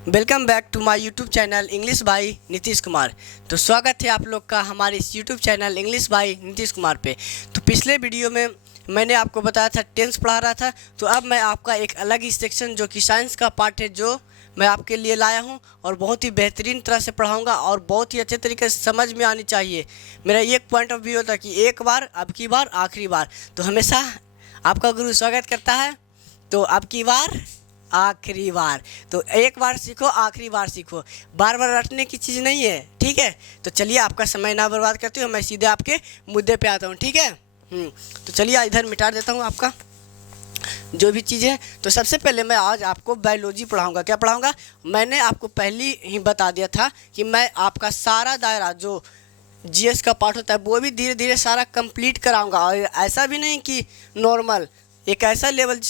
Welcome back to my YouTube channel English by Nitish Kumar. तो स्वागत है आप लोग का हमारे इस YouTube channel English by Nitish Kumar पे। तो पिछले वीडियो में मैंने आपको बताया था टेंस पढ़ा रहा था, तो अब मैं आपका एक अलग ही सेक्शन जो कि साइंस का पार्ट है जो मैं आपके लिए लाया हूं और बहुत ही बेहतरीन तरह से पढ़ाऊंगा और बहुत ही अच्छे तरीके से समझ में आनी चाहिए। मेरा एक पॉइंट ऑफ व्यू होता है कि एक बार, अब की बार, आखिरी बार। तो हमेशा आपका गुरु स्वागत करता है, तो अब की बार, आखिरी बार। तो एक बार सीखो, आखिरी बार सीखो, बार बार रटने की चीज़ नहीं है, ठीक है। तो चलिए आपका समय ना बर्बाद करते हुए मैं सीधे आपके मुद्दे पे आता हूँ, ठीक है। तो चलिए इधर मिटा देता हूँ आपका जो भी चीज़ है। तो सबसे पहले मैं आज आपको बायोलॉजी पढ़ाऊँगा। क्या पढ़ाऊँगा? मैंने आपको पहले ही बता दिया था कि मैं आपका सारा दायरा जो जीएस का पार्ट होता है वो भी धीरे धीरे सारा कंप्लीट कराऊंगा। और ऐसा भी नहीं कि नॉर्मल, एक ऐसा लेवल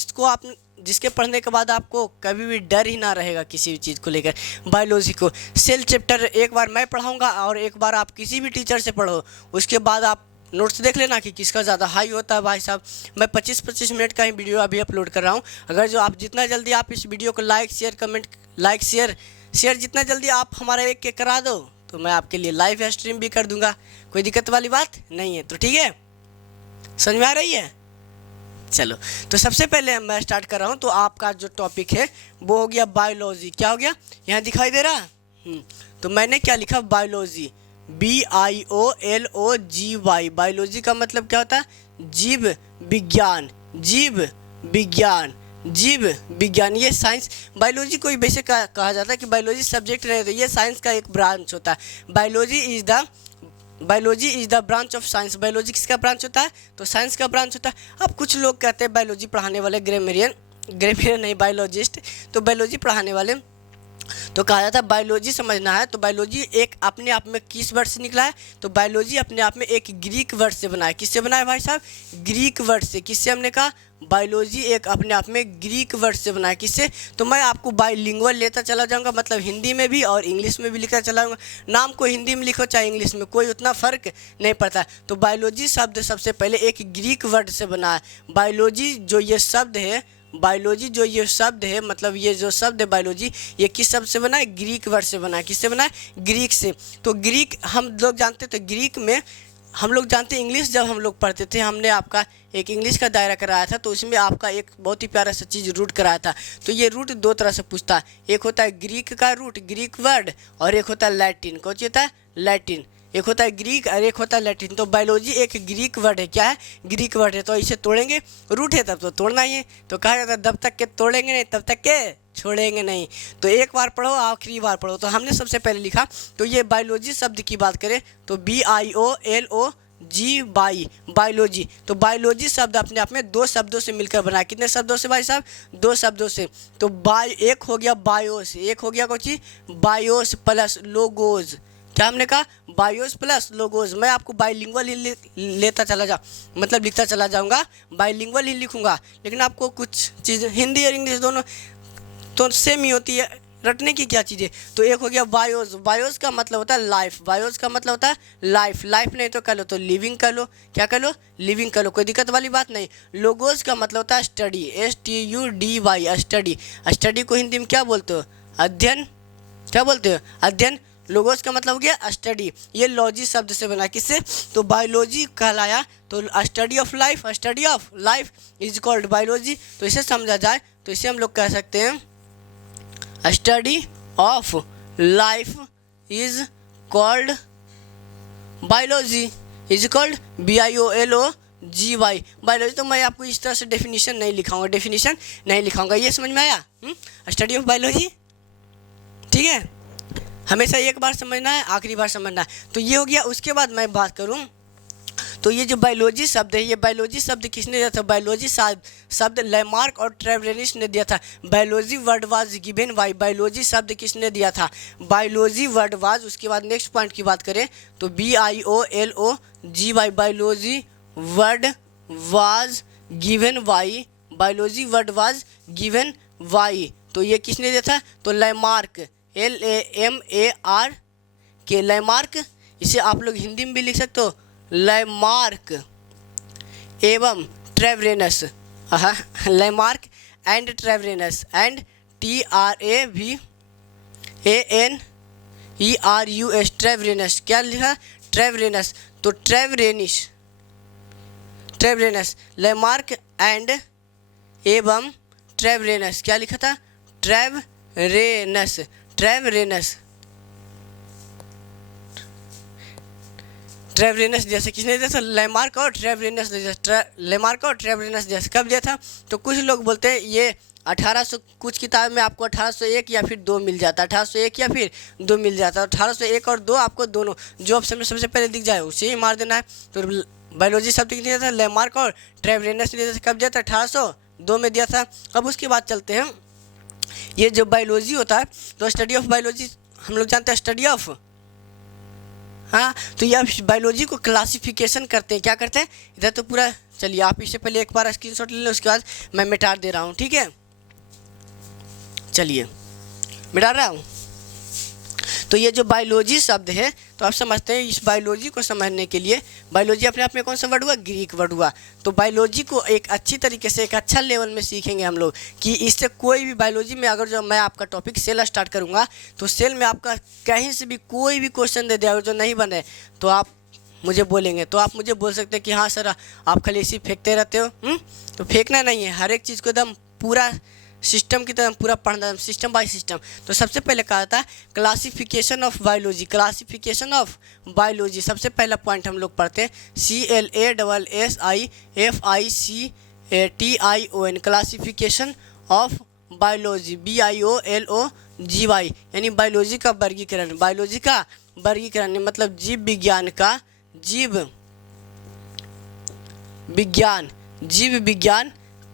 जिसके पढ़ने के बाद आपको कभी भी डर ही ना रहेगा किसी भी चीज़ को लेकर। बायोलॉजी को सेल चैप्टर एक बार मैं पढ़ाऊंगा और एक बार आप किसी भी टीचर से पढ़ो। उसके बाद आप नोट्स देख लेना कि किसका ज़्यादा हाई होता है। भाई साहब, मैं 25-25 मिनट का ही वीडियो अभी अपलोड कर रहा हूँ। अगर जो आप जितना जल्दी आप इस वीडियो को like share comment, like share जितना जल्दी आप हमारा एक के करा दो तो मैं आपके लिए लाइव स्ट्रीम भी कर दूंगा। कोई दिक्कत वाली बात नहीं है। तो ठीक है, समझ में आ रही है? चलो, तो सबसे पहले मैं स्टार्ट कर रहा हूँ। तो आपका जो टॉपिक है वो हो गया बायोलॉजी। क्या हो गया? यहाँ दिखाई दे रहा? तो मैंने क्या लिखा? Biology, BIOLOGY। बायोलॉजी का मतलब क्या होता है? जीव विज्ञान, जीव विज्ञान, जीव विज्ञान। ये साइंस, बायोलॉजी को वैसे कहा जाता है कि बायोलॉजी सब्जेक्ट नहीं होता, ये साइंस का एक ब्रांच होता है। Biology is the branch of science. Biology किसका ब्रांच होता है? तो साइंस का ब्रांच होता है। अब कुछ लोग कहते हैं बायोलॉजी पढ़ाने वाले ग्रामरियन नहीं, बायोलॉजिस्ट। तो बायोलॉजी पढ़ाने वाले तो कहा जाता है बायोलॉजी समझना है तो बायोलॉजी एक अपने आप में किस वर्ड से निकला है? तो बायोलॉजी अपने आप में एक ग्रीक वर्ड से बना है। किससे बना है भाई साहब? ग्रीक वर्ड से। किससे हमने कहा? बायोलॉजी एक अपने आप में ग्रीक वर्ड से बना है। किससे? तो मैं आपको बाइलिंगुअल लेता चला जाऊंगा, मतलब हिंदी में भी और इंग्लिश में भी लिखता चला जाऊंगा। नाम को हिंदी में लिखो चाहे इंग्लिश में, कोई उतना फ़र्क नहीं पड़ता। तो बायोलॉजी शब्द सबसे पहले एक ग्रीक वर्ड से बना है। बायोलॉजी जो ये शब्द है, बायोलॉजी जो ये शब्द है, मतलब ये जो शब्द है बायोलॉजी, ये किस शब्द से बना है? ग्रीक वर्ड से बना है। किससे बना है? ग्रीक से। तो ग्रीक हम लोग जानते, तो ग्रीक में हम लोग जानते, इंग्लिश जब हम लोग पढ़ते थे, हमने आपका एक इंग्लिश का दायरा कराया था, तो उसमें आपका एक बहुत ही प्यारा सा चीज़ रूट कराया था। तो ये रूट दो तरह से पूछता है, एक होता है ग्रीक का रूट, ग्रीक वर्ड, और एक होता है लैटिन। कौन सी होता है? लैटिन। एक होता है ग्रीक और एक होता है लैटिन। तो बायोलॉजी एक ग्रीक वर्ड है। क्या है? ग्रीक वर्ड है। तो इसे तोड़ेंगे, रूट है तब तो तोड़ना ही है। तो कहा जाता है जब तक के तोड़ेंगे नहीं तब तक के छोड़ेंगे नहीं। तो एक बार पढ़ो, आखिरी बार पढ़ो। तो हमने सबसे पहले लिखा, तो ये बायोलॉजी शब्द की बात करें तो BIOLOG, बायोलॉजी। तो बायोलॉजी शब्द अपने आप में दो शब्दों से मिलकर बना है। कितने शब्दों से भाई साहब? दो शब्दों से। तो एक हो गया बायोस, एक हो गया कौन सी? BIOS plus logos. क्या हमने कहा? BIOS plus logos. मैं आपको बाइलिंगुअल ही लेता चला मतलब लिखता चला जाऊंगा, बाइलिंगुअल ही लिखूंगा, लेकिन आपको कुछ चीज़ हिंदी और इंग्लिश दोनों तो सेम ही होती है, रटने की क्या चीज़ है। तो एक हो गया बायोस। बायोस का मतलब होता है लाइफ, बायोस का मतलब होता है लाइफ। लाइफ नहीं तो कह लो तो लिविंग कर लो। क्या कर लो? लिविंग कर लो, कोई दिक्कत वाली बात नहीं। लोगोस का मतलब होता है स्टडी, STUDY, स्टडी। स्टडी को हिंदी में क्या बोलते हो? अध्ययन। क्या बोलते हो? अध्ययन। लोगोस का मतलब हो गया स्टडी। ये लॉजी शब्द से बना। किससे? तो बायोलॉजी कहलाया। तो study of life, study of life is called biology. तो इसे समझा जाए तो इसे हम लोग कह सकते हैं study of life is called biology, is called BIOLOGY, biology. तो मैं आपको इस तरह से डेफिनेशन नहीं लिखाऊंगा, ये समझ में आया? स्टडी ऑफ बायोलॉजी, ठीक है। हमेशा एक बार समझना है, आखिरी बार समझना है। तो ये हो गया। उसके बाद मैं बात करूं तो ये जो बायोलॉजी शब्द है, ये बायोलॉजी शब्द किसने दिया था? बायोलॉजी शब्द लैमार्क और ट्रेवरेनिस ने दिया था। Biology word was given by, biology शब्द किसने दिया था? Biology word was. उसके बाद नेक्स्ट पॉइंट की बात करें तो BIOLOGY, biology word was given by, biology word was given by. तो ये किसने दिया था? तो लैमार्क, LAMARK, लैमार्क। इसे आप लोग हिंदी में भी लिख सकते हो, लैमार्क एवं Treviranus. Lamarck and Treviranus, and TRAVRENUS TREVERUS, Treviranus. क्या लिखा? ट्रेवरेनस। तो ट्रेवरेनस लैमार्क एंड एवं ट्रेवरेनस, क्या लिखा था? ट्रेवरेनस। ट्रेवरेनस जैसे किसने दिया था? लैमार्क और ट्रेवरेनस लैमार्क और ट्रेवरेनस जैसे कब दिया था? तो कुछ लोग बोलते हैं ये 1800, कुछ किताब में आपको 1801 या फिर 2 मिल जाता है, 1801 या फिर 2 मिल जाता है। 1801 और 2 आपको दोनों जो ऑप्शन में सबसे पहले दिख जाए उसे ही मार देना है। तो बायोलॉजी शब्द दिया था लैमार्क और ट्रेवरेनस दिया था, कब दिया था? 1802 में दिया था। अब उसके बाद चलते हैं, ये जो बायोलॉजी होता है तो स्टडी ऑफ बायोलॉजी हम लोग जानते हैं, स्टडी ऑफ, हाँ, तो ये बायोलॉजी को क्लासिफिकेशन करते हैं। क्या करते हैं? इधर तो पूरा, चलिए आप इससे पहले एक बार स्क्रीनशॉट ले लें, उसके बाद मैं मिटा दे रहा हूँ, ठीक है? चलिए मिटा रहा हूँ। तो ये जो बायोलॉजी शब्द है, तो आप समझते हैं इस बायोलॉजी को समझने के लिए, बायोलॉजी अपने आप में कौन सा वर्ड हुआ? ग्रीक वर्ड हुआ। तो बायोलॉजी को एक अच्छी तरीके से, एक अच्छा लेवल में सीखेंगे हम लोग कि इससे कोई भी बायोलॉजी में, अगर जो मैं आपका टॉपिक सेल स्टार्ट करूँगा तो सेल में आपका कहीं से भी कोई भी क्वेश्चन दे दिया, अगर जो नहीं बने तो आप मुझे बोलेंगे, तो आप मुझे बोल सकते हैं कि हाँ सर आप खाली इसी फेंकते रहते हो। तो फेंकना नहीं है, हर एक चीज़ को एकदम पूरा सिस्टम की तरह पूरा पढ़ना, सिस्टम बाय सिस्टम। तो सबसे पहले कहा था classification of biology, classification of biology. सबसे पहला पॉइंट हम लोग पढ़ते हैं CLASSIFICATION, classification of biology, BIOLOGY, यानी बायोलॉजी का वर्गीकरण। बायोलॉजी का वर्गीकरण मतलब जीव विज्ञान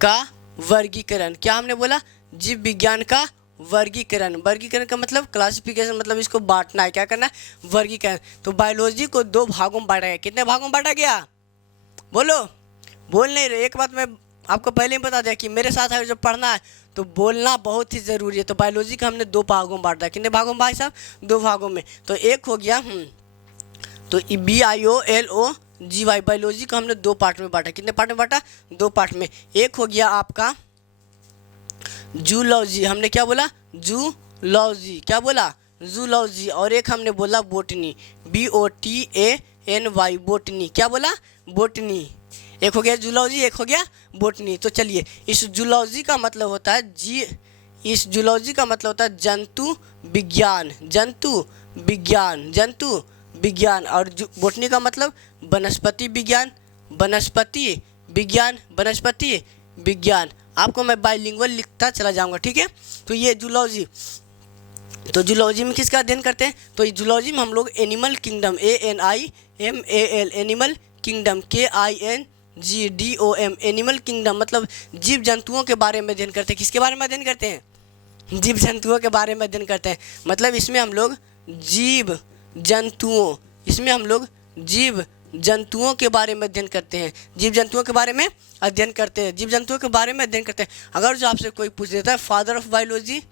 का वर्गीकरण। क्या हमने बोला? जीव विज्ञान का वर्गीकरण। वर्गीकरण का मतलब क्लासिफिकेशन, मतलब इसको बांटना है। क्या करना है? वर्गीकरण। तो बायोलॉजी को 2 भागों में बांटा गया। कितने भागों में बांटा गया? बोलो, बोल नहीं रहे। एक बात मैं आपको पहले ही बता दिया कि मेरे साथ अगर जो पढ़ना है तो बोलना बहुत ही ज़रूरी है। तो बायोलॉजी का हमने 2 भागों में बांटा। कितने भागों में भाई साहब? 2 भागों में। तो एक हो गया तो BIOLOGY, बायोलॉजी को हमने 2 पार्ट में बांटा। कितने पार्ट में बांटा? 2 पार्ट में। एक हो गया आपका जूलॉजी, हमने क्या बोला? जूलॉजी। क्या बोला? जूलॉजी। और एक हमने बोला बोटनी, BOTANY, बोटनी। क्या बोला? बोटनी। एक हो गया जूलॉजी, एक हो गया बोटनी। तो चलिए, इस जूलॉजी का मतलब होता है जंतु विज्ञान। और बोटनी का मतलब वनस्पति विज्ञान। आपको मैं बाइलिंगुअल लिखता चला जाऊंगा, ठीक है? तो ये जूलॉजी, तो जूलॉजी में किसका अध्ययन करते हैं? तो जूलॉजी में हम लोग animal kingdom, ANIMAL, animal kingdom, KINGDOM, animal kingdom मतलब जीव जंतुओं के बारे में अध्ययन करते हैं। किसके बारे में अध्ययन करते हैं? जीव जंतुओं के बारे में अध्ययन करते हैं। मतलब इसमें हम लोग जीव जंतुओं के बारे में अध्ययन करते हैं। जीव जंतुओं के बारे में अध्ययन करते हैं। अगर जो आपसे कोई पूछ देता है father of biology,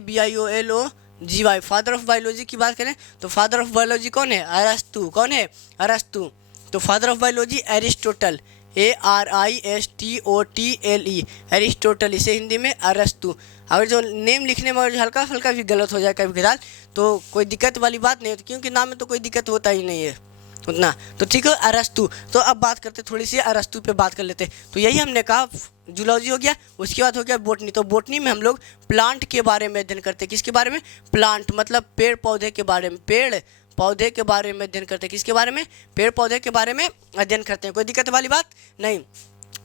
BIOLOGY, father of biology की बात करें तो फादर ऑफ बायोलॉजी कौन है? अरस्तु। कौन है? अरस्तु। तो father of biology Aristotle, ARISTOTLE, Aristotle. इसे हिंदी में अरस्तु। अगर जो नेम लिखने में हल्का हल्का भी गलत हो जाए कभी कभार तो कोई दिक्कत वाली बात नहीं होती, क्योंकि नाम में तो कोई दिक्कत होता ही नहीं है उतना। तो ठीक है, अरस्तु। तो अब बात करते थोड़ी सी अरस्तु पे बात कर लेते। तो यही हमने कहा, जूलॉजी हो गया। उसके बाद हो गया बोटनी। तो बोटनी में हम लोग प्लांट के बारे में अध्ययन करते हैं। किसके बारे में? प्लांट मतलब पेड़ पौधे के बारे में अध्ययन करते हैं। किसके बारे में? पेड़ पौधे के बारे में अध्ययन करते हैं। कोई दिक्कत वाली बात नहीं।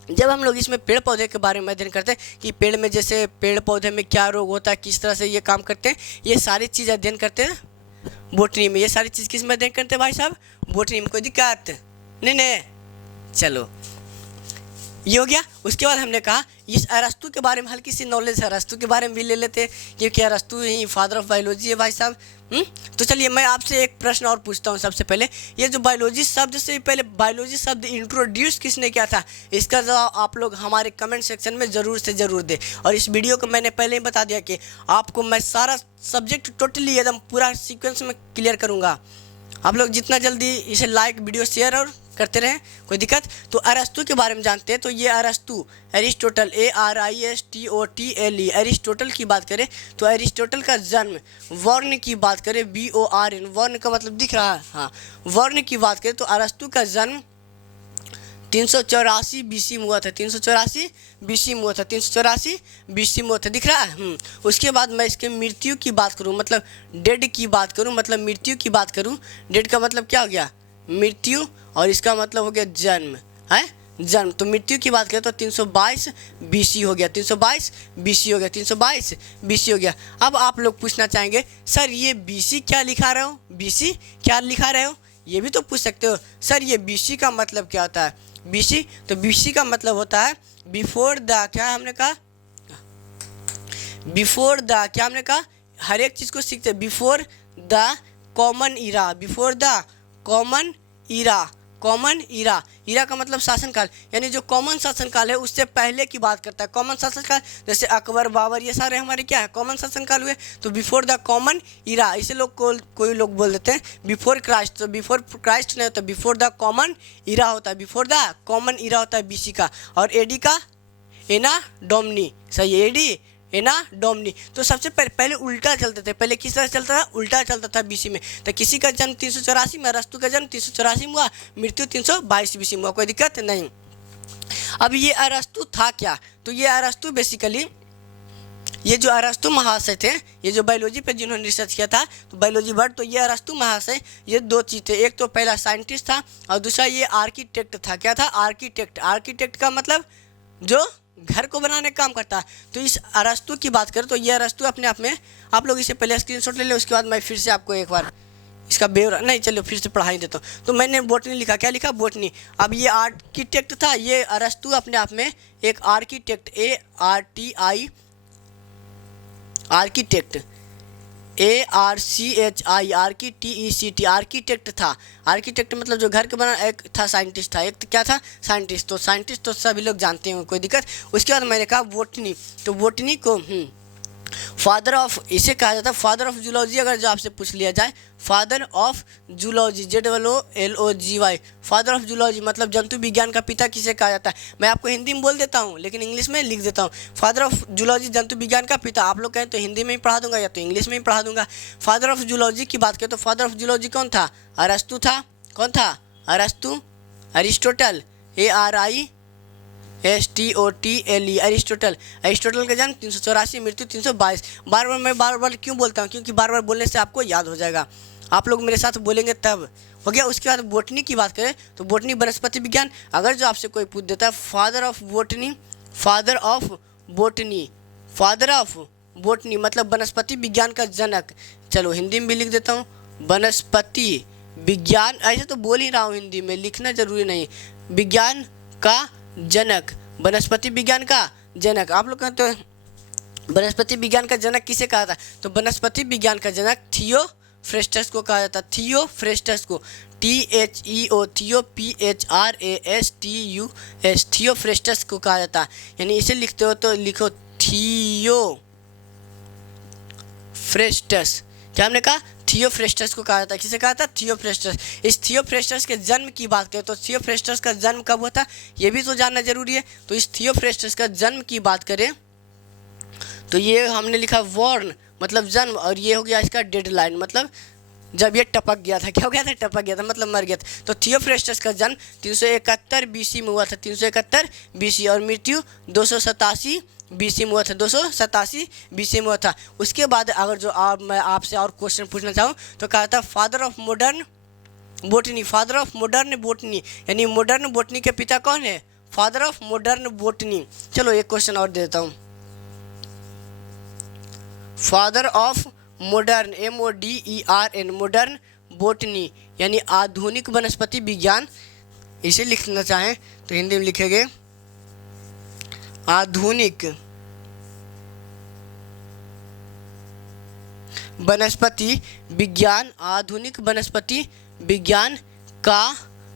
जब हम लोग इसमें पेड़ पौधे के बारे में अध्ययन करते हैं कि पेड़ में, जैसे पेड़ पौधे में क्या रोग होता है, किस तरह से ये काम करते हैं, ये सारी चीज़ अध्ययन करते हैं बोटनी में। ये सारी चीज़ किस में अध्ययन करते हैं भाई साहब? बोटनी में। कोई दिक्कत नहीं। चलो, ये हो गया। उसके बाद हमने कहा इस अरस्तु के बारे में हल्की सी नॉलेज है, अरस्तु के बारे में भी ले लेते हैं, क्योंकि अरस्तु ही फादर ऑफ बायोलॉजी है भाई साहब। तो चलिए मैं आपसे एक प्रश्न और पूछता हूँ। सबसे पहले, ये जो बायोलॉजी शब्द से पहले बायोलॉजी शब्द इंट्रोड्यूस किसने किया था? इसका जवाब आप लोग हमारे कमेंट सेक्शन में ज़रूर से ज़रूर दें। और इस वीडियो को मैंने पहले ही बता दिया कि आपको मैं सारा सब्जेक्ट टोटली एकदम पूरा सीक्वेंस में क्लियर करूँगा। आप लोग जितना जल्दी इसे लाइक, वीडियो शेयर और करते रहें, कोई दिक्कत। तो अरस्तु के बारे में जानते हैं। तो ये अरस्तु, एरिस्टोटल, ARISTOTLE, एरिस्टोटल की बात करें तो एरिस्टोटल का जन्म, वर्ण की बात करें BORN, वर्ण का मतलब दिख रहा है, हाँ, वर्ण की बात करें तो अरस्तु का जन्म 384 BC में हुआ था, 384 BC में हुआ था, 384 BC में हुआ था, दिख रहा है। उसके बाद मैं इसके मृत्यु की बात करूं, मतलब डेड की बात करूं, मतलब मृत्यु की बात करूं। डेड का मतलब क्या हो गया, मृत्यु, और इसका मतलब हो गया जन्म, है जन्म। तो मृत्यु की बात करें तो 322 BC हो गया, 322 BC हो गया, 322 BC हो गया। अब आप लोग पूछना चाहेंगे सर ये BC क्या लिखा रहे हो, BC क्या लिखा रहे हो, ये भी तो पूछ सकते हो। सर ये BC का मतलब क्या होता है, BC, तो BC का मतलब होता है बिफोर द, क्या हमने कहा, बिफोर द, क्या हमने कहा, हर एक चीज़ को सीखते हैं, before the common era, before the common era, common era, era का मतलब शासनकाल, यानी जो कॉमन शासनकाल है उससे पहले की बात करता है। कॉमन शासनकाल जैसे अकबर, बाबर, ये सारे हमारे क्या है, कॉमन शासनकाल हुए। तो बिफोर द कॉमन इरा, इसे लोग कोई लोग बोल देते हैं बिफोर क्राइस्ट, तो बिफोर क्राइस्ट नहीं होता, बिफोर द कॉमन इरा होता है, बिफोर द कॉमन इरा होता है BC का। और AD का एना डोमनी, सही, AD एना डोमनी। तो सबसे पहले उल्टा चलते थे, पहले किस तरह चलता था, उल्टा चलता था BC में। तो किसी का जन्म 384 में, अरस्तु का जन्म 384 में हुआ, मृत्यु 322 BC में हुआ, कोई दिक्कत नहीं। अब ये अरस्तु था क्या, तो ये अरस्तु बेसिकली, ये जो अरस्तु महाशय थे, ये जो बायोलॉजी पे जिन्होंने रिसर्च किया था, तो बायोलॉजी वर्ड, तो ये अरस्तु महाशय ये दो चीज़ थे, एक तो पहला साइंटिस्ट था और दूसरा ये आर्किटेक्ट था। क्या था, आर्किटेक्ट, आर्किटेक्ट का मतलब जो घर को बनाने का काम करता है। तो इस अरस्तु की बात करें तो ये अरस्तु अपने आप में, आप लोग इसे पहले स्क्रीनशॉट ले लें, उसके बाद मैं फिर से आपको एक बार इसका ब्यौरा, नहीं चलो फिर से पढ़ा ही देता हूँ। तो मैंने बोटनी लिखा, क्या लिखा, बोटनी। अब ये आर्किटेक्ट था, ये अरस्तु अपने आप में एक architect, ARTI, architect, ARCHI, ARCHITECT, architect था। आर्किटेक्ट मतलब जो घर के बना, एक था साइंटिस्ट था, एक तो क्या था, साइंटिस्ट। तो साइंटिस्ट तो सभी लोग जानते हैं, कोई दिक्कत। उसके बाद मैंने कहा बोटनी, तो बोटनी को फादर ऑफ, इसे कहा जाता है फादर ऑफ जूलॉजी। अगर जो आपसे पूछ लिया जाए father of zoology, ZOOLOGY, father of zoology मतलब जंतु विज्ञान का पिता किसे कहा जाता है। मैं आपको हिंदी में बोल देता हूँ लेकिन इंग्लिश में लिख देता हूँ। फादर ऑफ जूलॉजी, जंतु विज्ञान का पिता। आप लोग कहें तो हिंदी में ही पढ़ा दूंगा या तो इंग्लिश में ही पढ़ा दूंगा। फादर ऑफ जूलॉजी की बात करें तो फादर ऑफ जूलॉजी कौन था, अरस्तु था। कौन था, अरस्तु, अरिस्टोटल, ARISTOTLE, अरिस्टोटल। अरिस्टोटल का जन्म 384, मृत्यु 322। मैं बार बार क्यों बोलता हूँ, क्योंकि बार बार बोलने से आपको याद हो जाएगा, आप लोग मेरे साथ बोलेंगे तब हो गया। उसके बाद बोटनी की बात करें तो बोटनी वनस्पति विज्ञान। अगर जो आपसे कोई पूछ देता है father of botany, father of botany, father of botany मतलब वनस्पति विज्ञान का जनक। चलो हिंदी में भी लिख देता हूँ, वनस्पति विज्ञान, ऐसे तो बोल ही रहा हूँ हिंदी में, लिखना जरूरी नहीं, विज्ञान का जनक, वनस्पति विज्ञान का जनक। आप लोग कहते हैं वनस्पति विज्ञान का जनक किसे कहा था, तो वनस्पति विज्ञान का जनक थियोफ्रेस्टस को कहा जाता है। थियोफ्रेस्टस को, THEO, THOPHRASTUS, थियोफ्रेस्टस को कहा जाता है। यानी इसे लिखते हो तो लिखो थियोफ्रेस्टस। क्या हमने कहा, थियोफ्रेस्टस को कहा जाता है। किसे कहा था, थियोफ्रेस्टस। इस थियोफ्रेस्टस के जन्म की बात करें तो थियोफ्रेस्टस का जन्म कब हुआ था ये भी तो जानना जरूरी है। तो इस थियोफ्रेस्टस का जन्म की बात करें तो ये हमने लिखा वॉर्न मतलब जन्म, और ये हो गया इसका डेडलाइन मतलब जब ये टपक गया था। क्या हो गया था, टपक गया था मतलब मर गया था। तो थियोफ्रेस्टस का जन्म 371 BC में हुआ था, 371 BC, और मृत्यु 287 BC में हुआ था, 287 BC में हुआ था। उसके बाद अगर जो मैं आपसे और क्वेश्चन पूछना चाहूँ तो कहा था father of modern botany, father of modern botany, यानी मॉडर्न बोटनी के पिता कौन है, फादर ऑफ मॉडर्न बोटनी। चलो एक क्वेश्चन और देता हूँ, father of modern, MODERN, modern botany यानी आधुनिक वनस्पति विज्ञान। इसे लिखना चाहें तो हिंदी में लिखेंगे आधुनिक वनस्पति विज्ञान, आधुनिक वनस्पति विज्ञान का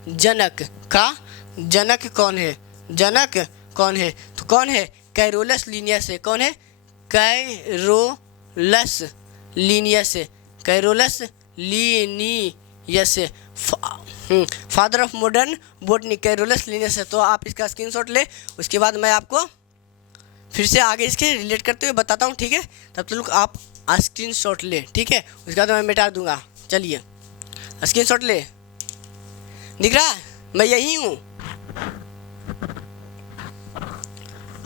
जनक। का जनक कौन है, जनक कौन है, तो कौन है, कैरोलस लीनियस है। कौन है, Carolus Linnaeus, Carolus Linnaeus. Father of modern botany Carolus Linnaeus है। तो आप इसका स्क्रीनशॉट ले, उसके बाद मैं आपको फिर से आगे इसके रिलेट करते हुए बताता हूँ, ठीक है। तब तक आप स्क्रीनशॉट ले, ठीक है। उसके बाद मैं मिटा दूंगा। चलिए स्क्रीनशॉट ले, दिख रहा है मैं यही हूँ,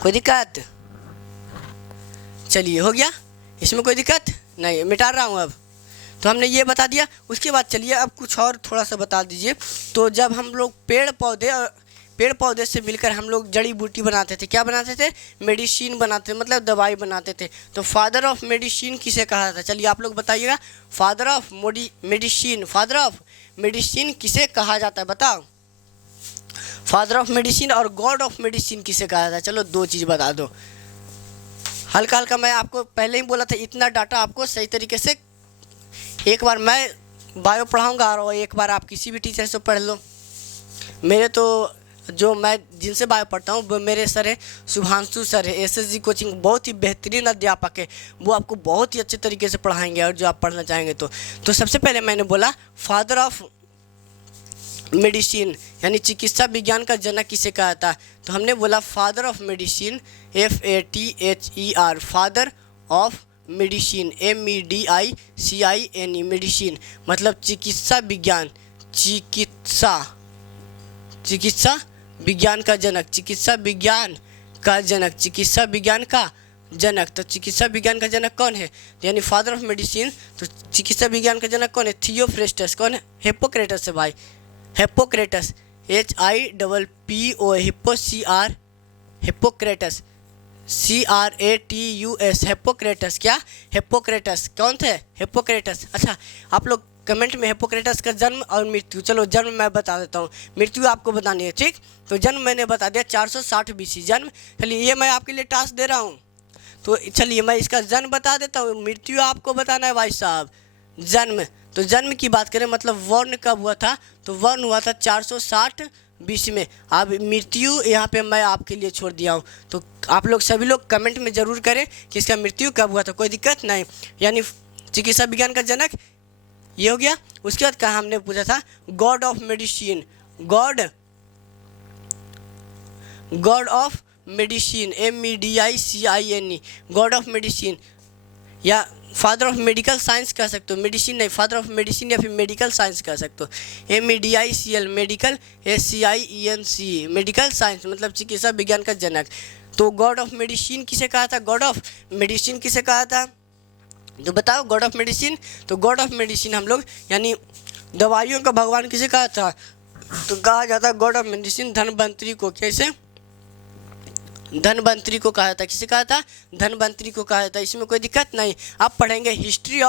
कोई दिक्कत? चलिए हो गया, इसमें कोई दिक्कत नहीं, मिटा रहा हूँ अब। तो हमने ये बता दिया। उसके बाद चलिए अब कुछ और थोड़ा सा बता दीजिए। तो जब हम लोग पेड़ पौधे से मिलकर हम लोग जड़ी बूटी बनाते थे, क्या बनाते थे? मेडिसिन बनाते थे, मतलब दवाई बनाते थे। तो फादर ऑफ मेडिसिन किसे कहा था? चलिए आप लोग बताइएगा, फादर ऑफ मेडिसिन किसे कहा जाता है? बताओ, फादर ऑफ मेडिसिन और गॉड ऑफ मेडिसिन किसे कहा जाता है? चलो दो चीज़ बता दो, हल्का हल्का। मैं आपको पहले ही बोला था, इतना डाटा आपको सही तरीके से एक बार मैं बायो पढ़ाऊँगा और एक बार आप किसी भी टीचर से पढ़ लो। मेरे तो जो मैं जिनसे बायो पढ़ता हूँ वो मेरे सर है शुभांशु सर है, एसएसजी कोचिंग, बहुत ही बेहतरीन अध्यापक है। वो आपको बहुत ही अच्छे तरीके से पढ़ाएंगे और जो आप पढ़ना चाहेंगे तो सबसे पहले मैंने बोला फादर ऑफ मेडिसिन यानी चिकित्सा विज्ञान का जनक किसे कहा था? तो हमने बोला father of medicine, FATHER, father of medicine, MEDICINE, medicine मतलब चिकित्सा विज्ञान, चिकित्सा विज्ञान का जनक, चिकित्सा विज्ञान का जनक, चिकित्सा विज्ञान का जनक। तो चिकित्सा विज्ञान का जनक कौन है? यानी फादर ऑफ मेडिसिन। तो चिकित्सा विज्ञान का जनक कौन है? थियोफ्रेस्टस। कौन है? हिप्पोक्रेटस है भाई, Hippocrates, HIPPO, Hippocrates, CRATUS, Hippocrates. क्या? हिप्पोक्रेटस। कौन थे? हिप्पोक्रेटस। अच्छा, आप लोग कमेंट में हिप्पोक्रेटस का जन्म और मृत्यु, चलो जन्म मैं बता देता हूँ, मृत्यु आपको बतानी है, ठीक। तो जन्म मैंने बता दिया 460 BC जन्म। चलिए ये मैं आपके लिए टास्क दे रहा हूँ, तो चलिए मैं इसका जन्म बता देता हूँ, मृत्यु आपको बताना है भाई साहब। जन्म, तो जन्म की बात करें मतलब वर्ण कब हुआ था? तो वर्ण हुआ था 460 BC में। अब मृत्यु यहाँ पे मैं आपके लिए छोड़ दिया हूँ, तो आप लोग सभी लोग कमेंट में ज़रूर करें कि इसका मृत्यु कब हुआ था, कोई दिक्कत नहीं। यानी चिकित्सा विज्ञान का जनक ये हो गया। उसके बाद कहा हमने पूछा था God of medicine, God of medicine, MEDICINE, God of medicine या फादर ऑफ मेडिकल साइंस कह सकते हो, मेडिसिन नहीं, फादर ऑफ मेडिसिन या फिर मेडिकल साइंस कह सकते हो। MEDICL, medical, SCIENC, medical science मतलब चिकित्सा विज्ञान का जनक। तो गॉड ऑफ मेडिसिन किसे कहा था? गॉड ऑफ मेडिसिन किसे कहा था? तो बताओ गॉड ऑफ मेडिसिन। तो गॉड ऑफ मेडिसिन हम लोग यानी दवाइयों का भगवान किसे कहा था? तो कहा जाता है गॉड ऑफ मेडिसिन धनवंतरी को। कैसे? धनवंतरी को कहा था। किसे कहा था? धनवंतरी को कहा था। इसमें कोई दिक्कत नहीं। आप पढ़ेंगे हिस्ट्री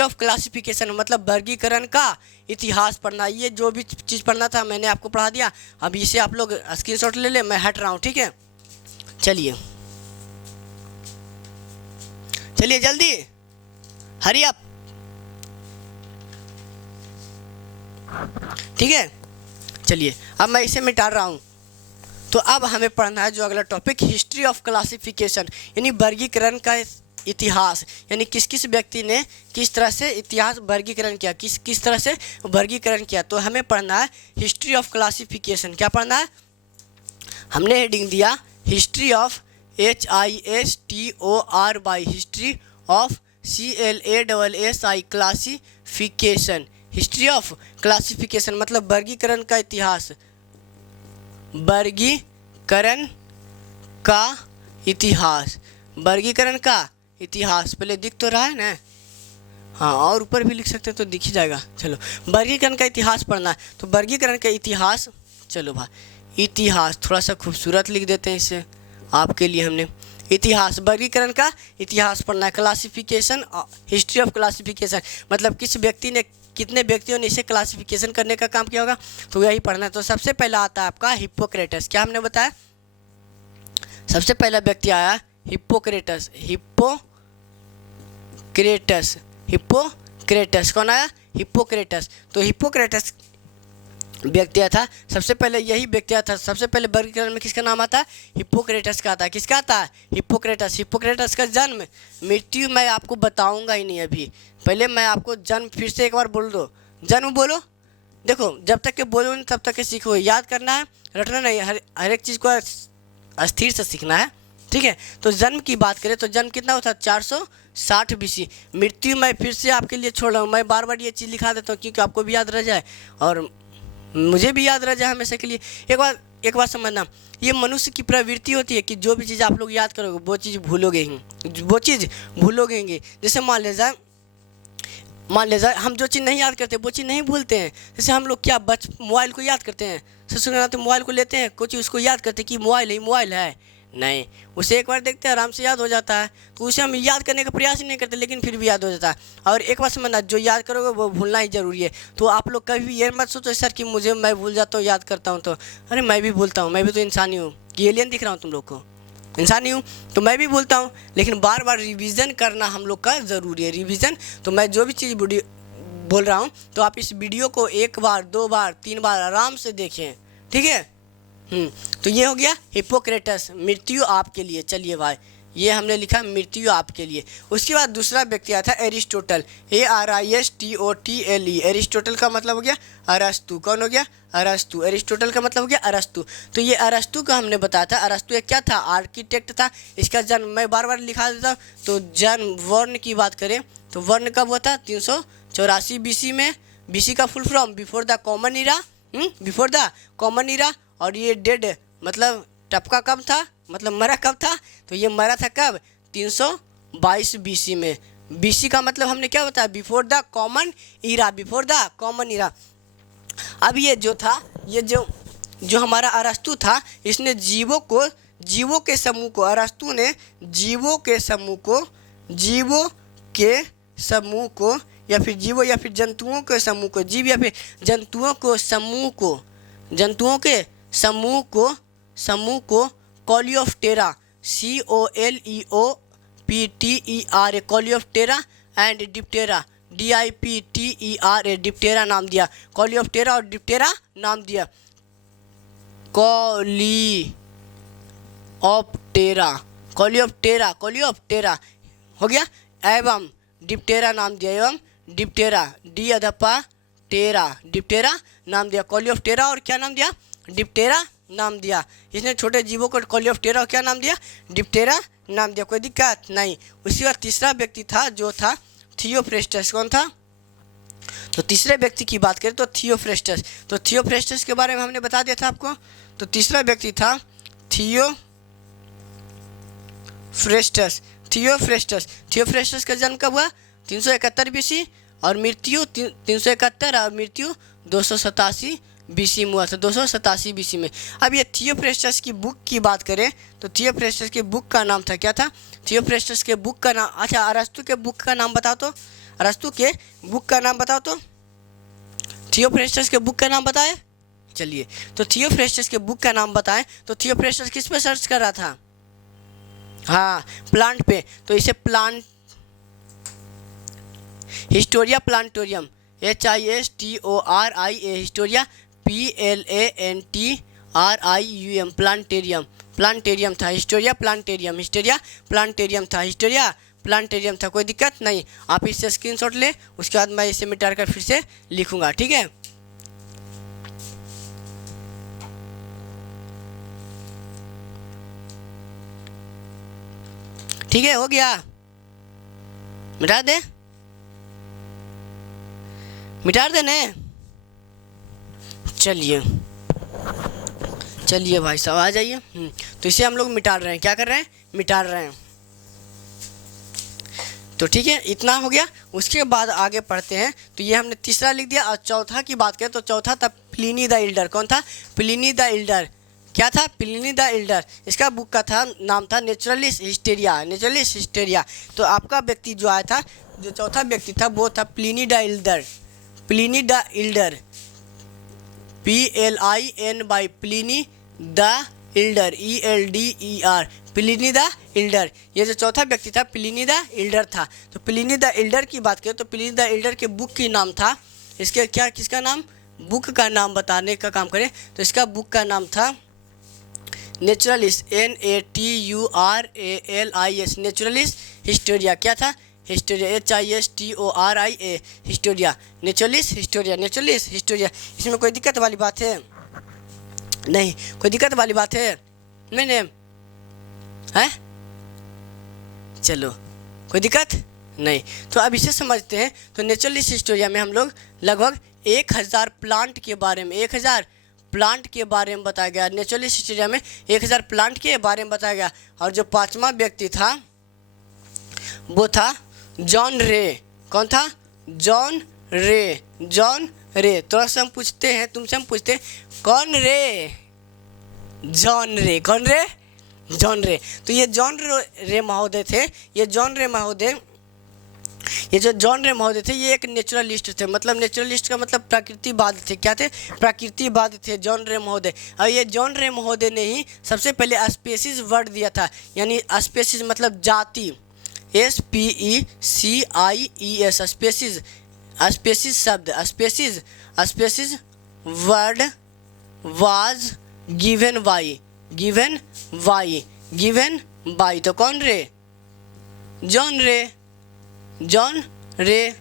ऑफ क्लासिफिकेशन मतलब वर्गीकरण का इतिहास पढ़ना। ये जो भी चीज़ पढ़ना था मैंने आपको पढ़ा दिया। अब इसे आप लोग स्क्रीनशॉट ले ले, मैं हट रहा हूँ, ठीक है। चलिए जल्दी, हरी अप, ठीक है। चलिए अब मैं इसे मिटा रहा हूँ। तो अब हमें पढ़ना है जो अगला टॉपिक, हिस्ट्री ऑफ क्लासिफिकेशन यानी वर्गीकरण का इतिहास। यानी किस किस व्यक्ति ने किस तरह से इतिहास वर्गीकरण किया, किस तरह से वर्गीकरण किया। तो हमें पढ़ना है हिस्ट्री ऑफ क्लासिफिकेशन। क्या पढ़ना है? हमने हेडिंग दिया history of HISTORY, history of CLASSI, classification. History of classification मतलब वर्गीकरण का इतिहास, वर्गीकरण का इतिहास, वर्गीकरण का इतिहास। पहले दिख तो रहा है ना? हाँ, और ऊपर भी लिख सकते हैं तो दिख ही जाएगा। चलो वर्गीकरण का इतिहास पढ़ना है। तो वर्गीकरण का इतिहास, चलो भाई इतिहास थोड़ा सा खूबसूरत लिख देते हैं इसे आपके लिए। हमने इतिहास, वर्गीकरण का इतिहास पढ़ना है। क्लासिफिकेशन, हिस्ट्री ऑफ क्लासिफिकेशन मतलब किस व्यक्ति ने, कितने व्यक्तियों ने इसे क्लासिफिकेशन करने का काम किया होगा, तो यही पढ़ना है। तो सबसे पहला आता है आपका हिप्पोक्रेटस। क्या हमने बताया? सबसे पहला व्यक्ति आया हिप्पोक्रेटस। हिप्पोक्रेटस कौन आया? हिप्पोक्रेटस। तो हिप्पोक्रेटस व्यक्ति था, सबसे पहले यही व्यक्ति था। सबसे पहले वर्गीकरण में किसका नाम आता है? हिप्पोक्रेटस का आता है। किसका आता है? हिप्पोक्रेटस। हिप्पोक्रेटस का जन्म, मृत्यु मैं आपको बताऊंगा ही नहीं अभी। पहले मैं आपको जन्म फिर से एक बार बोल दो, जन्म बोलो, देखो जब तक के बोलो नहीं तब तक के सीखो, याद करना है, रटना नहीं, हर एक चीज़ को अस्थिर से सीखना है, ठीक है। तो जन्म की बात करें तो जन्म कितना होता है 460 BC। मृत्यु मैं फिर से आपके लिए छोड़ रहा हूँ, मैं बार बार ये चीज़ लिखा देता हूँ क्योंकि आपको भी याद रह जाए और मुझे भी याद रह जाए हमेशा के लिए। एक बात समझना, ये मनुष्य की प्रवृत्ति होती है कि जो भी चीज़ आप लोग याद करोगे वो चीज़ भूलोगे ही। जैसे मान ले जाए हम जो चीज़ नहीं याद करते वो चीज़ नहीं भूलते हैं। जैसे हम लोग क्या मोबाइल को याद करते हैं, तो मोबाइल को लेते हैं, कोई चीज़ उसको याद करते हैं कि मोबाइल है, नहीं, उसे एक बार देखते हैं आराम से याद हो जाता है। तो उसे हम याद करने का प्रयास ही नहीं करते लेकिन फिर भी याद हो जाता है। और एक बात समझना, जो याद करोगे वो भूलना ही ज़रूरी है। तो आप लोग कभी ये मत सोचो सर कि मैं भूल जाता हूँ याद करता हूँ, तो अरे मैं भी भूलता हूँ, मैं भी तो इंसान ही हूँ, कि एलियन दिख रहा हूँ तुम लोग को, इंसान ही हूँ, तो मैं भी भूलता हूँ। लेकिन बार बार रिवीजन करना हम लोग का ज़रूरी है। रिवीजन तो मैं जो भी चीज़ बोल रहा हूँ तो आप इस वीडियो को 1 बार 2 बार 3 बार आराम से देखें, ठीक है। तो ये हो गया हिप्पोक्रेटस, मृत्यु आपके लिए। चलिए भाई, ये हमने लिखा मृत्यु आपके लिए। उसके बाद दूसरा व्यक्ति आया था एरिस्टोटल, ARISTOTLE। एरिस्टोटल का मतलब हो गया अरस्तु। कौन हो गया? अरस्तु। एरिस्टोटल का मतलब हो गया अरस्तु। तो ये अरस्तु का हमने बताया था। अरस्तु एक क्या था? आर्किटेक्ट था। इसका जन्म मैं बार बार लिखा देता हूँ। तो जन्म वर्ण की बात करें तो वर्ण कब हुआ था? 384 BC में। BC का full form before the common era, before the common इरा। और ये डेड मतलब टपका कब था, मतलब मरा कब था? तो ये मरा था कब? 322 BC में। BC का मतलब हमने क्या बताया? Before the common era, before the common इरा। अब ये जो था, ये जो हमारा अरस्तु था, इसने जीवों के समूह को, अरस्तु ने जीवों के समूह को या फिर जीवों या फिर जंतुओं के समूह को, जीव या फिर जंतुओं के समूह को Coleoptera, COLEOPTERA, Coleoptera and Diptera, DIPTERA, Diptera नाम दिया। कोलियोप्टेरा और डिप्टेरा नाम दिया। कोलियोप्टेरा हो गया, एवं डिप्टेरा नाम दिया, एवं डिप्टेरा, डिप्टेरा नाम दिया। कोलियोप्टेरा और क्या नाम दिया? डिप्टेरा नाम दिया। इसने छोटे जीवों को कोलियोप्टेरा और क्या नाम दिया? डिप्टेरा नाम दिया। कोई दिक्कत नहीं। उसके बाद तीसरा व्यक्ति था जो था थियोफ्रेस्टस। कौन था? तो तीसरे व्यक्ति की बात करें तो थियोफ्रेस्टस। तो थियोफ्रेस्टस के बारे में हमने बता दिया था आपको। तो तीसरा व्यक्ति था थियोफ्रेस्टस का जन्म कब हुआ? 371 BC और मृत्यु 371 और मृत्यु 287 BC में हुआ था, 287 BC में। अब ये थियोफ्रेस्टस की बुक की बात करें तो थियोफ्रेस्टस के बुक का नाम था, क्या था? थियोफ्रेस्टस के बुक का नाम, अच्छा अरस्तु के बुक का नाम बताओ तो, अरस्तु के बुक का नाम बताओ तो, थियोफ्रेस्टस के बुक का नाम बताए। चलिए, तो थियोफ्रेस्टस के बुक का नाम बताएं तो थियोफ्रेस्टस किस पे सर्च कर रहा था? हाँ, प्लांट पे। तो इसे plant historia plantarum, HISTORIA, historia PLANTRIUM, plantarum था। हिस्टोरिया प्लांटेरियम था। कोई दिक्कत नहीं। आप इससे स्क्रीनशॉट ले, उसके बाद मैं इसे मिटा कर फिर से लिखूंगा, ठीक है। ठीक है, हो गया? मिटा देने। चलिए भाई साहब आ जाइए। तो इसे हम लोग मिटा रहे हैं। क्या कर रहे हैं? मिटा रहे हैं। तो ठीक है, इतना हो गया। उसके बाद आगे पढ़ते हैं। तो ये हमने तीसरा लिख दिया। और चौथा की बात करें तो चौथा था प्लिनी द एल्डर। कौन था? Pliny the Elder. क्या था? Pliny the Elder. इसका बुक का नाम था नेचुरलिस्ट हिस्टेरिया। तो आपका व्यक्ति जो आया था, जो चौथा व्यक्ति था, वो था Pliny the Elder. Pliny the Elder, PLIN Pliny the Elder, ELDER, Pliny the Elder. ये जो चौथा व्यक्ति था प्लिनी द एल्डर था। तो प्लिनी द एल्डर की बात करें तो प्लिनी द एल्डर के बुक की नाम था, इसके क्या, किसका नाम? बुक का नाम बताने का काम करें तो इसका बुक का नाम था नेचुरलिस्ट, NATURALIS, नेचुरलिस्ट हिस्टोरिया। क्या था? Historia, HISTORIA, Historia. Naturalist, Historia, naturalist, Historia. इसमें कोई दिक्कत वाली बात है? नहीं, कोई दिक्कत वाली बात है? नहीं नेम है, चलो कोई दिक्कत नहीं। तो अब इसे समझते हैं। तो नेचुरलिस्ट हिस्टोरिया में हम लोग लगभग 1000 प्लांट के बारे में 1000 प्लांट के बारे में बताया गया। नेचुरलिस्ट हिस्टोरिया में 1000 प्लांट के बारे में बताया गया। और जो 5वां व्यक्ति था वो था जॉन रे। कौन था? जॉन रे। जॉन रे। थोड़ा सा हम पूछते हैं, तुमसे हम पूछते हैं, कौन रे? जॉन रे। कौन रे? जॉन रे। तो ये जॉन रे महोदय थे। ये जॉन रे महोदय, ये जो जॉन रे महोदय थे ये एक नेचुरलिस्ट थे। मतलब नेचुरलिस्ट का मतलब प्रकृतिवाद थे। क्या थे? प्रकृतिवाद थे जॉन रे महोदय। और ये जॉन रे महोदय ने ही सबसे पहले स्पेसीज वर्ड दिया था। यानी स्पेसीज मतलब जाति, SPECIES, स्पेसीज। स्पेसीज शब्द, species word was given by. तो कौन रे? जॉन रे। जॉन रे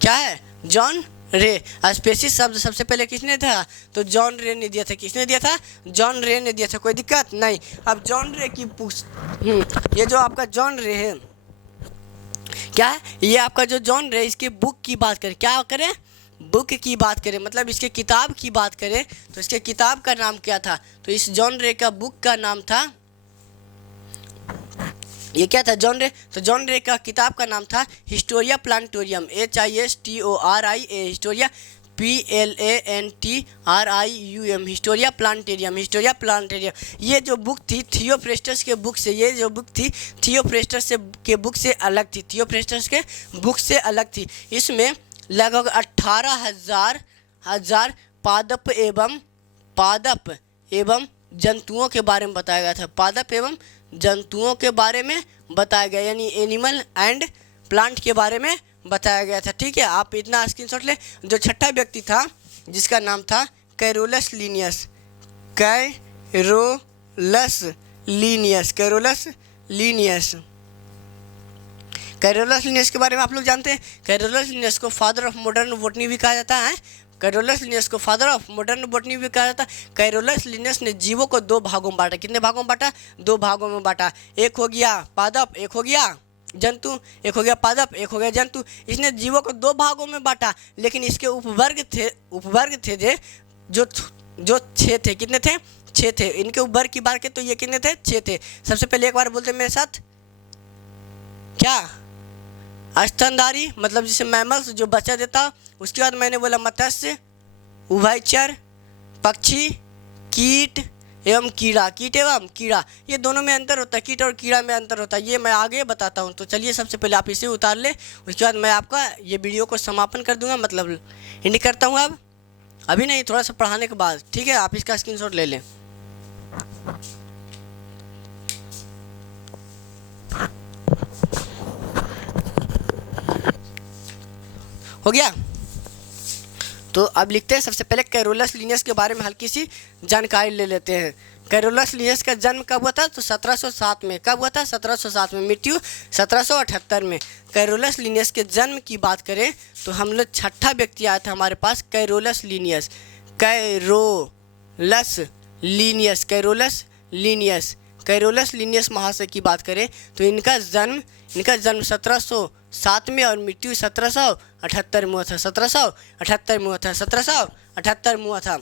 क्या है? जॉन रे। स्पेसीज शब्द सबसे पहले किसने था? तो जॉन रे ने दिया था। किसने दिया था? जॉन रे ने दिया था। कोई दिक्कत नहीं। अब जॉन रे की ये जो आपका जॉन रे है क्या है? ये आपका जो जॉन रे, इसके बुक की बात करें, क्या करें? बुक की बात करें, मतलब इसके किताब की बात करें तो इसके किताब का नाम क्या था? तो इस जॉन रे का बुक का नाम था, ये क्या था? जॉन रे। तो जॉन रे का किताब का नाम था historia plantarum, HISTORIA, historia PLANTRIUM, historia plantarum, historia plantarum. ये जो बुक थी थियोफ्रेस्टस के बुक से, ये जो बुक थी थियोफ्रेस्टस से के बुक से अलग थी। थियोफ्रेस्टस के बुक से अलग थी। इसमें लगभग 18,000 पादप एवं जंतुओं के बारे में बताया गया था। पादप एवं जंतुओं के बारे में बताया गया, यानी एनिमल एंड प्लांट के बारे में बताया गया था। ठीक है, आप इतना स्क्रीनशॉट ले। जो छठा व्यक्ति था जिसका नाम था कैरोलस लीनियस। कैरोलस लीनियस के बारे में आप लोग जानते हैं। कैरोलस लीनियस को फादर ऑफ मॉडर्न बॉटनी भी कहा जाता है। कैरोलस लीनियस को फादर ऑफ मॉडर्न बॉटनी भी कहा जाता है। कैरोलस लीनियस ने जीवों को 2 भागों में बांटा। कितने भागों में बांटा? 2 भागों में बांटा। एक हो गया पादप, एक हो गया जंतु। एक हो गया पादप, एक हो गया जंतु। इसने जीवों को 2 भागों में बांटा, लेकिन इसके उपवर्ग थे जो 6 थे। कितने थे? 6 थे। इनके उपवर्ग की बात करें तो ये कितने थे? 6 थे। सबसे पहले एक बार बोलते मेरे साथ, क्या? स्तनधारी, मतलब जिसे मैमल्स, जो बच्चा देता। उसके बाद मैंने बोला मत्स्य, उभयचर, पक्षी, कीट एवं कीड़ा। कीट एवं कीड़ा, ये दोनों में अंतर होता है। कीट और कीड़ा में अंतर होता है, ये मैं आगे बताता हूँ। तो चलिए सबसे पहले आप इसे उतार ले, उसके बाद मैं आपका ये वीडियो को समापन कर दूंगा, मतलब एंड करता हूँ। अब अभी नहीं, थोड़ा सा पढ़ाने के बाद। ठीक है, आप इसका स्क्रीनशॉट ले लें। हो गया? तो अब लिखते हैं। सबसे पहले कैरोलस लीनियस के बारे में हल्की सी जानकारी ले लेते हैं। कैरोलस लीनियस का जन्म कब हुआ था? तो 1707 में। कब हुआ था? 1707 में। मृत्यु 1778 में। कैरोलस लीनियस के जन्म की बात करें तो हम लोग छठा व्यक्ति आया था हमारे पास, कैरोलस लीनियस। कैरोलस लीनियस महाशय की बात करें तो इनका जन्म 1707 में और मृत्यु 1778 में हुआ था। 1778 में हुआ था। 1778 में हुआ था।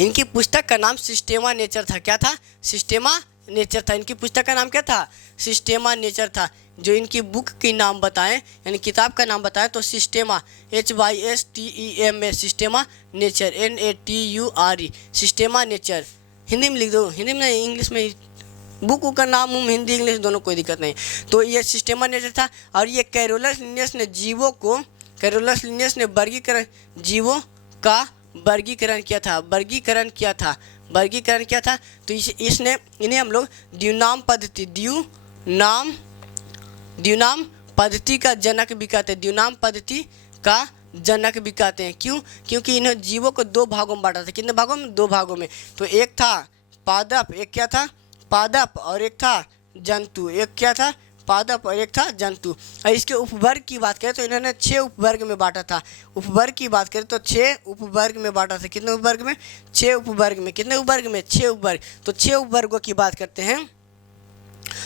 इनकी पुस्तक का नाम सिस्टेमा नेचर था। क्या था? सिस्टेमा नेचर था। इनकी पुस्तक का नाम क्या था? सिस्टेमा नेचर था। जो इनकी बुक की नाम बताएं, यानी किताब का नाम बताएं, तो systema, HYSTEMA, systema nature, NATURE, systema nature. Hindi में लिख दो, हिंदी में नहीं, इंग्लिश में। बुक का नाम हिंदी इंग्लिश दोनों, कोई दिक्कत नहीं। तो ये सिस्टेमा नेचर था। और ये कैरोलस लीनियस ने जीवों का वर्गीकरण किया था। तो इन्हें हम लोग द्युनाम पद्धति का जनक भी कहते हैं। द्युनाम पद्धति का जनक भी कहते हैं। क्यों? क्योंकि इन्हें जीवों को 2 भागों में बांटा था। कितने भागों में? 2 भागों में। तो एक था पादप, एक क्या था? पादप, और एक था जंतु। एक क्या था? पादप और एक था जंतु। और इसके उपवर्ग की बात करें तो इन्होंने 6 उपवर्ग में बांटा था। उपवर्ग की बात करें तो 6 उपवर्ग में बांटा था। कितने उपवर्ग में? 6 उपवर्ग में। कितने उपवर्ग में? 6 उपवर्ग। तो 6 उपवर्गों की बात करते हैं।